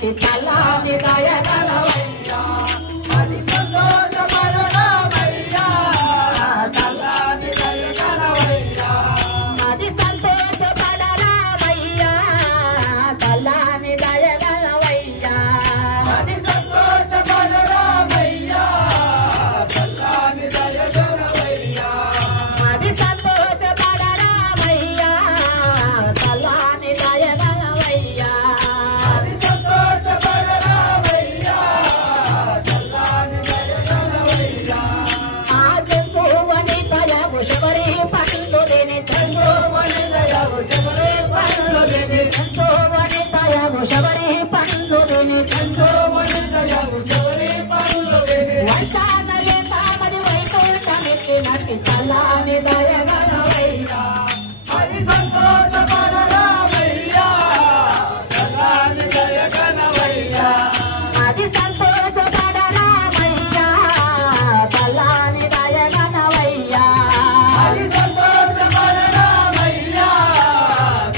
మట్టి చల్లాని దయగలవయ్యా అది సంతోషపడరామయ్యా చల్లాని దయగలవయ్యా అది సంతోషపడరామయ్యా చల్లాని దయగలవయ్యా అది సంతోషపడరామయ్యా చల్లాని దయగలవయ్యా అది సంతోషపడరామయ్యా చల్లాని దయగలవయ్యా అది సంతోషపడరామయ్యా చల్లాని దయగలవయ్యా ఆ జంతువని దయవు శబరి పండు దేని జంతువని దయవు శబరి పండు దేని జంతువని దయవు శబరి పండు దేని జంతువని దయవు శబరి పండు దేని వంచానలే తామది వైకుంఠమికి నటి చల్లాని దయగలవయ్యా అది సంతోషపడరామయ్యా చల్లాని దయగలవయ్యా అది సంతోషపడరామయ్యా చల్లాని దయగలవయ్యా అది సంతోషపడరామయ్యా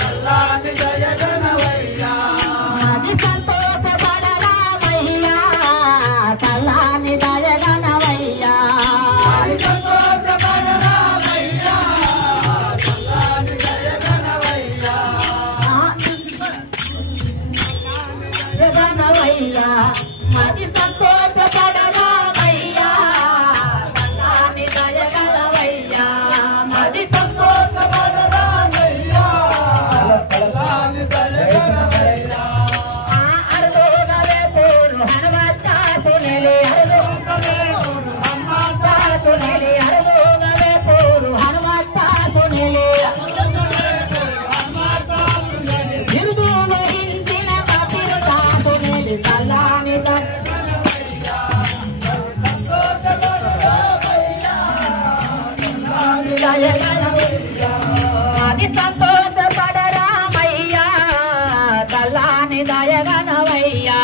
చల్లాని దయగలవయ్యా అది సంతోషపడరామయ్యా చల్లాని దయగలవయ్యా అది సంతోషపడరామయ్యా చల్లాని దయగలవయ్యా జగనవయ్యా మది సంతోషపడరామయ్యా చల్లాని దయగలవయ్యా మది సంతోషపడరామయ్యా చల్లాని దయగలవయ్యా అరుదోగలే పూలు హనుమత్తాసునిలి అరుదోగలే పూలు హనుమత్తాసునిలి అరుదోగలే పూలు హనుమత్తాసునిలి బిరుదు వహించిన కపిరుదాసునిలి చల్లాని దయగలవయ్యా సంతోషపడరామయ్యా చల్లాని దయగలవయ్యా అది సంతోషపడరామయ్యా చల్లాని దయగలవయ్యా